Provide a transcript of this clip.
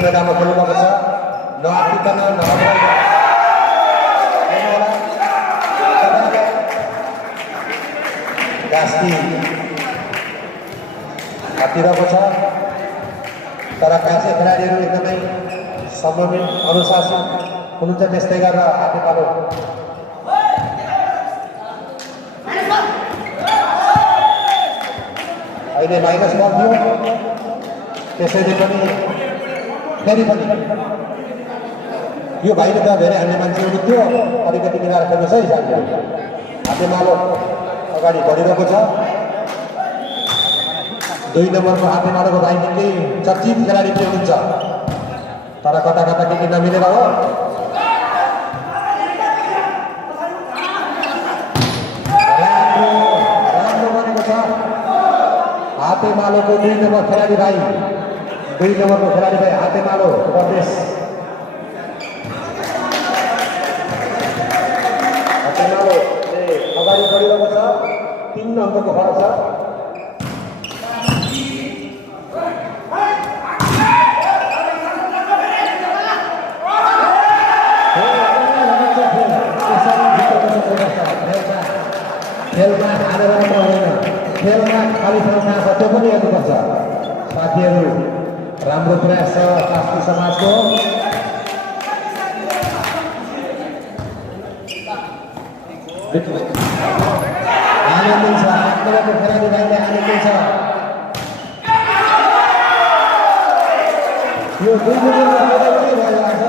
मैदानमा खेल्नुभएको छ नआतिकन गास्ती हातिरहेको छ तर कान्छे खेलाडीहरू एकदमै संयमित अनुशासन हुनुहुन्छ त्यस्तै गरेर हातेपालो अहिले माइनस बल थियो त्यसैले पनि फेरि पनि यो भाइले त धेरै हान्ने मान्छे हुनुहुन्थ्यो अलिकति मिलाएर खेल्नुहोस् है साथीहरू हातेमालो अगाडि बढिरहेको छ 2 नम्बरको हातेमालोको भाइ निकै चर्चित खेलाडी पनि हुनुहुन्छ तर कता कता के नमिलेर हो राम्रो बनेको छ हातेमालोको 2 नम्बर खेलाडी भाइ 2 नम्बरको खेलाडी भाइ हातेमालो प्रदेश हातेमालो अगाडि बढिरहेको छ 3 अङ्कको फरक छ खेलमा हारेर मात्र हुँदैन खेलमा खाली ठाउँमा छ त्यो पनि हेर्नुपर्छ साथीहरू राम्रो प्रयास छ शास्त्री समाजको आनन्द छ 8 नम्बरको खेलाडी भाइले आनन्द छ यो 2 नम्बरको खेलाडी पनि भयो आज